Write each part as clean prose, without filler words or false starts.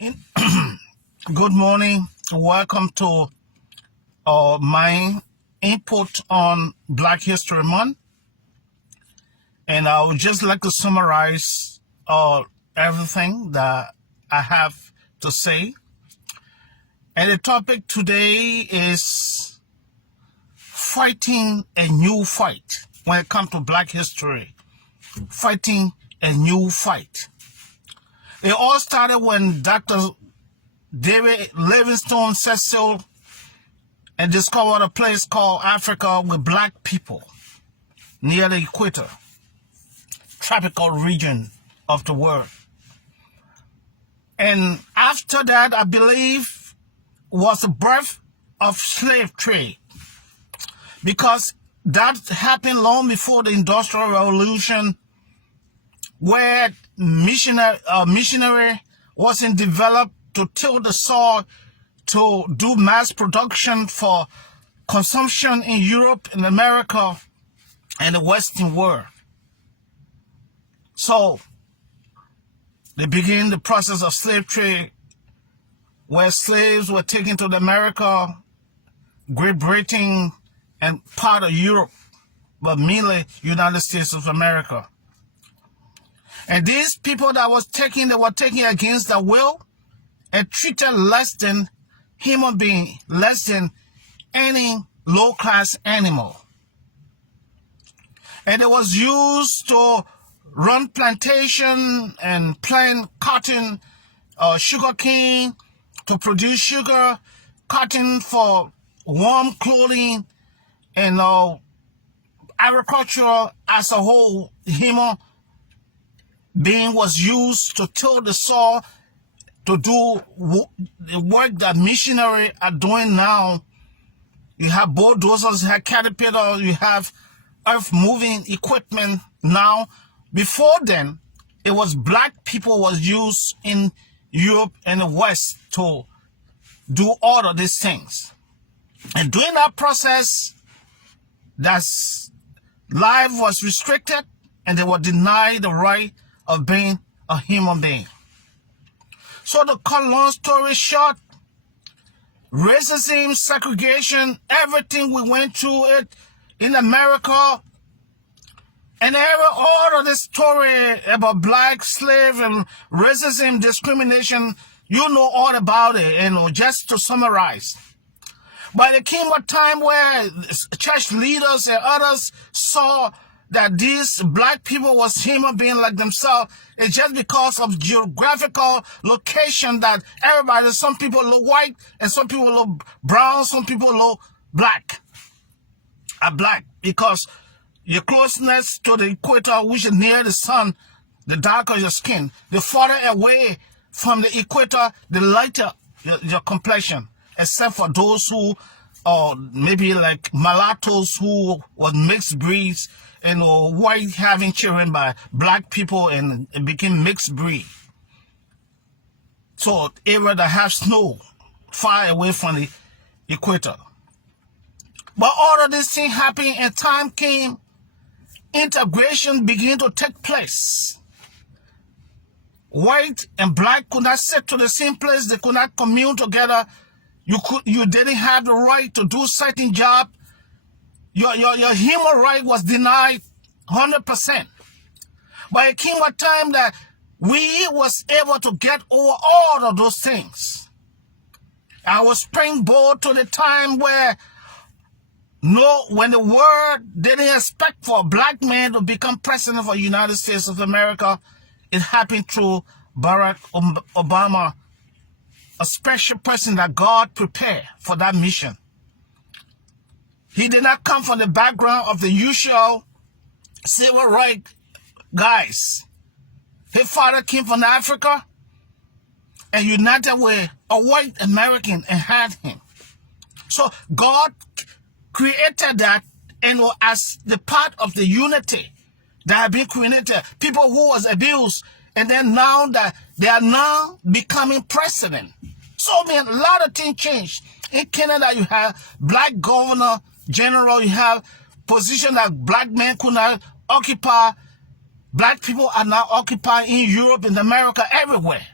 Good morning. Welcome to my input on Black History Month. And I would just like to summarize everything that I have to say. And the topic today is fighting a new fight when it comes to Black history. Fighting a new fight. It all started when Dr. David Livingstone set sail and discovered a place called Africa with black people near the equator, tropical region of the world. And after that, I believe, was the birth of slave trade, because that happened long before the Industrial Revolution, where missionary wasn't developed to till the soil to do mass production for consumption in Europe and America and the Western world. So they began the process of slave trade, where slaves were taken to America, Great Britain, and part of Europe, but mainly United States of America. And these people that was taken, they were taken against their will and treated less than human being, less than any low-class animal. And it was used to run plantation and plant cotton, sugar cane to produce sugar, cotton for warm clothing, and agriculture as a whole, human being was used to till the soil, to do the work that missionaries are doing now. You have bulldozers, you have caterpillars, you have earth-moving equipment now. Before then, it was black people was used in Europe and the West to do all of these things. And during that process, that's life was restricted, and they were denied the right of being a human being. So to cut long story short, racism, segregation, everything we went through it in America, and all of this story about black slave and racism, discrimination, you know all about it, just to summarize. But there came a time where church leaders and others saw that these black people was human beings like themselves. It's just because of geographical location that everybody, some people look white and some people look brown, some people look black. Are black because your closeness to the equator, which is near the sun, the darker your skin. The farther away from the equator, the lighter your complexion, except for those who maybe like mulattoes who were mixed breeds, and white having children by black people, and it became mixed breed. So area that have snow far away from the equator. But all of this thing happened, and time came, integration began to take place. White and black could not sit to the same place, they could not commune together. You didn't have the right to do certain job. Your human right was denied 100%. But it came a time that we was able to get over all of those things. I was springboard to the time where when the world didn't expect for a black man to become president of the United States of America, it happened through Barack Obama, a special person that God prepared for that mission. He did not come from the background of the usual civil rights guys. His father came from Africa and united with a white American and had him. So God created that, and as the part of the unity that had been created, people who was abused, and then now that they are now becoming president. So man, a lot of things changed. In Canada, you have black governor general, you have position that black men could not occupy. Black people are now occupying in Europe and America, everywhere.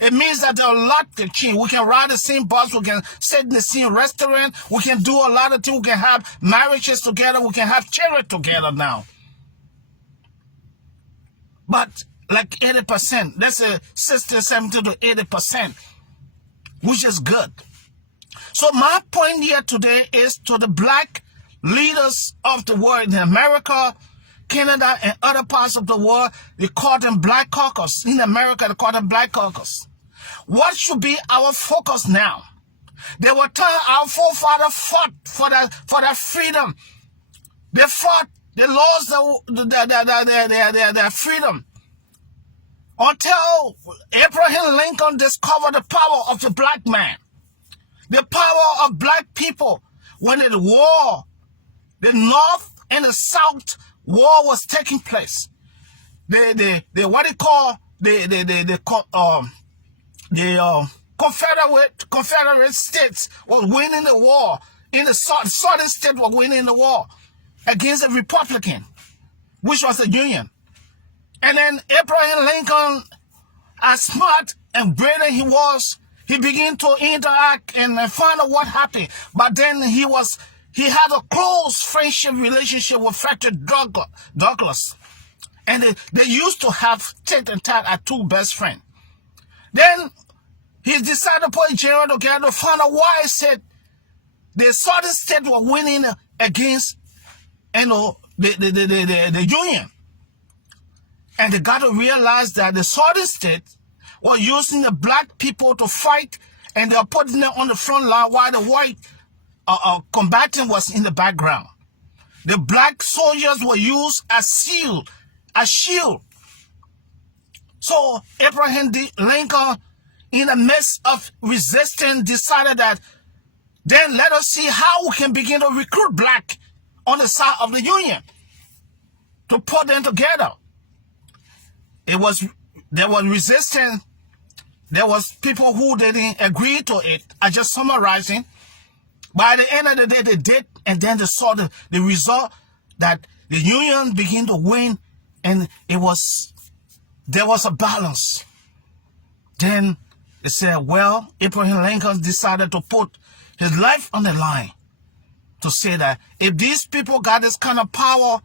It means that there are a lot can change. We can ride the same bus. We can sit in the same restaurant. We can do a lot of things. We can have marriages together. We can have children together now. But like 80%, let's say 60, 70 to 80%, which is good. So my point here today is to the black leaders of the world in America, Canada, and other parts of the world. They call them Black Caucus. In America, they call them Black Caucus. What should be our focus now? They were telling our forefathers fought for that freedom. They fought. They lost their freedom until Abraham Lincoln discovered the power of the black man, the power of black people. When the war, the North and the South war was taking place, the Confederate states were winning the war. In the Southern state were winning the war against the Republican, which was the Union. And then Abraham Lincoln, as smart and brilliant he was, he began to interact and find out what happened. But then he had a close friendship relationship with Frederick Douglass. And they used to have tit and tat as two best friends. Then he decided to put a general together to find out why he said the Southern states were winning against the Union. And they got to realize that the Southern states were using the black people to fight, and they were putting them on the front line while the white combatant was in the background. The black soldiers were used as shield. So Abraham Lincoln, in the midst of resistance, decided that then let us see how we can begin to recruit black on the side of the Union to put them together. There was resistance. There was people who didn't agree to it. I just summarizing. By the end of the day, they did, and then they saw the result that the Union began to win, and there was a balance. Then they said, well, Abraham Lincoln decided to put his life on the line to say that if these people got this kind of power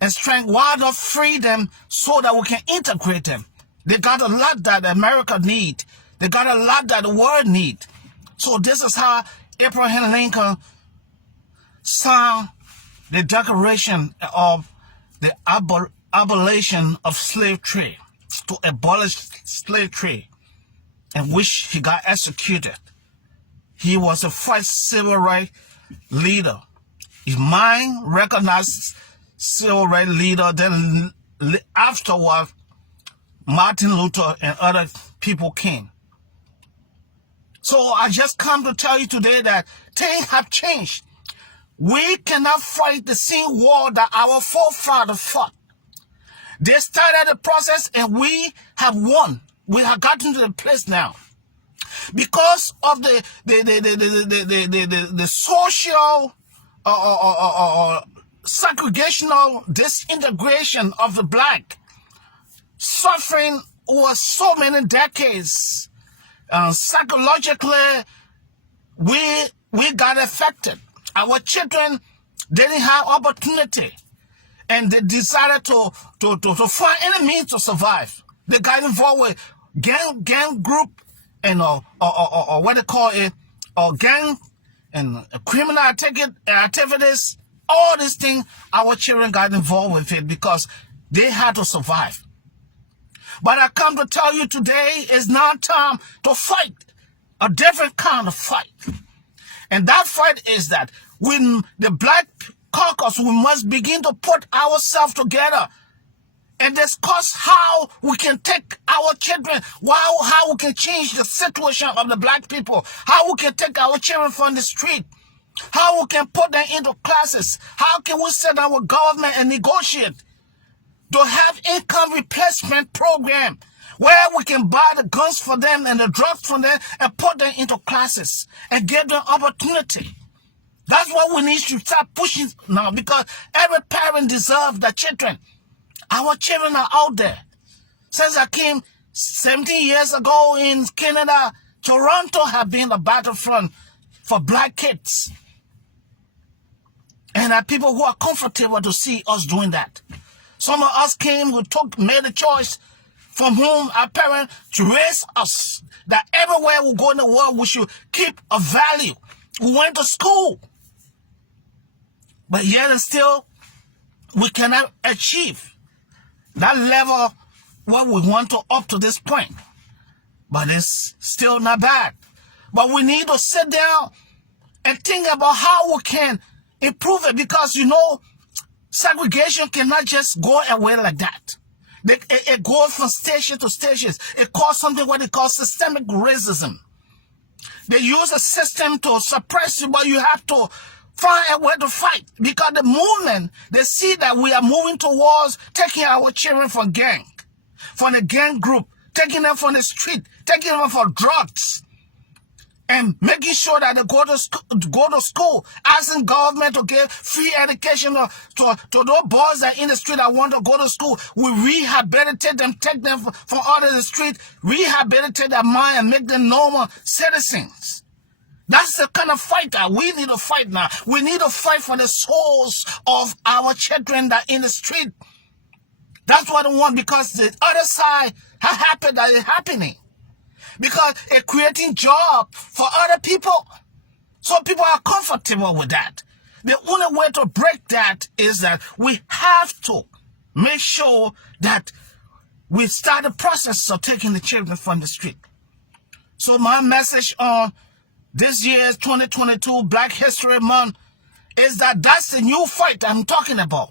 and strength, why not free them so that we can integrate them? They got a lot that America need. They got a lot that the world need. So this is how Abraham Lincoln signed the Declaration of the Abolition of Slave Trade, to abolish slave trade, in which he got executed. He was the first civil rights leader. His mind recognized civil rights leader. Then afterward, Martin Luther and other people came. So I just come to tell you today that things have changed. We cannot fight the same war that our forefathers fought. They started the process and we have won. We have gotten to the place now. Because of the social segregational disintegration of the black, suffering over so many decades, psychologically, we got affected. Our children didn't have opportunity, and they decided to find any means to survive. They got involved with gang group and what they call it, gang and criminal activities. All these things, our children got involved with it because they had to survive. But I come to tell you today is now time to fight a different kind of fight. And that fight is that when the Black Caucus, we must begin to put ourselves together and discuss how we can take our children, how we can change the situation of the black people, how we can take our children from the street, how we can put them into classes, how can we sit down with government and negotiate to have income replacement program where we can buy the guns for them and the drugs for them and put them into classes and give them opportunity. That's what we need to start pushing now, because every parent deserves their children. Our children are out there. Since I came 17 years ago in Canada, Toronto had been a battlefront for black kids. And there are people who are comfortable to see us doing that. Some of us made a choice from whom our parents to raise us, that everywhere we go in the world, we should keep a value. We went to school. But yet and still, we cannot achieve that level what we want to up to this point. But it's still not bad. But we need to sit down and think about how we can improve it, because segregation cannot just go away like that. It goes from station to stations. It caused something what they call systemic racism. They use a system to suppress you, but you have to find a way to fight, because the movement, they see that we are moving towards taking our children from the gang group, taking them from the street, taking them from drugs, and making sure that they go to school, asking government to give free education to those boys that in the street that want to go to school. We rehabilitate them, take them from out of the street, rehabilitate their mind and make them normal citizens. That's the kind of fight that we need to fight now. We need to fight for the souls of our children that in the street. That's what we want, because the other side has happened that is happening. Because it's creating jobs for other people. So people are comfortable with that. The only way to break that is that we have to make sure that we start the process of taking the children from the street. So my message on this year's 2022 Black History Month is that that's the new fight I'm talking about.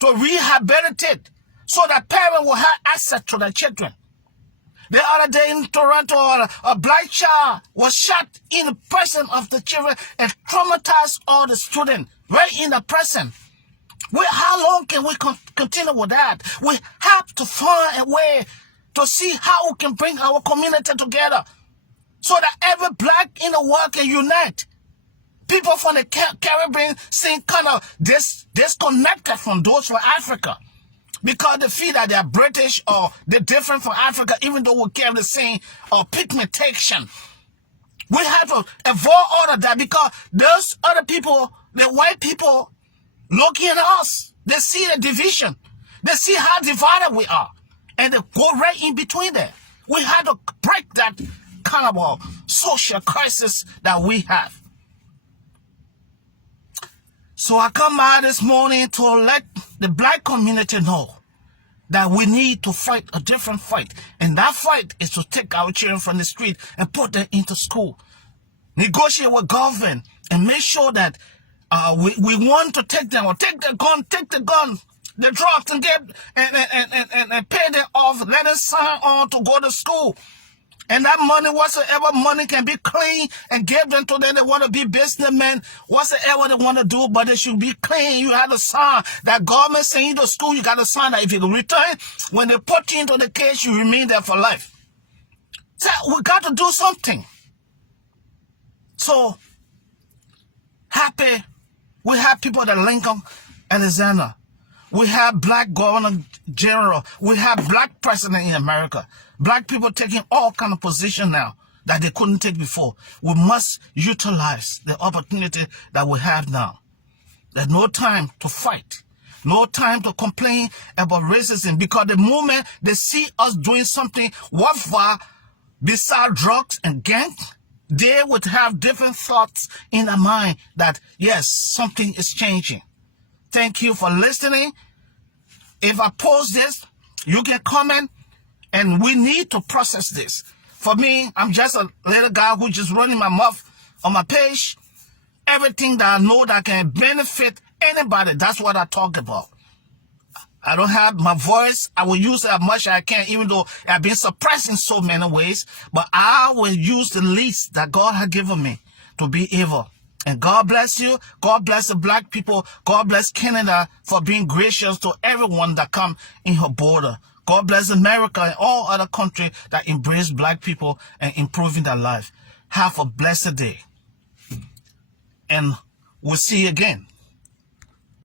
To rehabilitate so that parents will have access to their children. The other day in Toronto, a black child was shot in the presence of the children and traumatized all the students right in the present. How long can we continue with that? We have to find a way to see how we can bring our community together so that every black in the world can unite. People from the Caribbean seem kind of disconnected from those from Africa, because they feel that they are British or they're different from Africa, even though we carry the same pigmentation. We have to avoid all of that, because those other people, the white people, looking at us, they see the division. They see how divided we are. And they go right in between there. We have to break that kind of a social crisis that we have. So I come out this morning to let the black community know that we need to fight a different fight. And that fight is to take our children from the street and put them into school. Negotiate with government and make sure that we want to take them, or take the gun, the drugs, and and pay them off, let them sign on to go to school. And that money, whatsoever money can be clean, and give them to them. They want to be businessmen, whatsoever they want to do, but they should be clean. You have to sign. That government send you to school, you got to sign that. If you return, when they put you into the case, you remain there for life. So we got to do something. So happy, we have people at Lincoln, Alexander. We have black governor general. We have black president in America. Black people taking all kind of position now that they couldn't take before. We must utilize the opportunity that we have now. There's no time to fight. No time to complain about racism, because the moment they see us doing something worthwhile beside drugs and gangs, they would have different thoughts in their mind that, yes, something is changing. Thank you for listening. If I post this, you can comment, and we need to process this. For me, I'm just a little guy who just running my mouth on my page. Everything that I know that can benefit anybody, that's what I talk about. I don't have my voice. I will use it as much as I can, even though I've been suppressed in so many ways. But I will use the least that God has given me to be able. And God bless you. God bless the black people. God bless Canada for being gracious to everyone that come in her border. God bless America and all other countries that embrace black people and improving their life. Have a blessed day. And we'll see you again.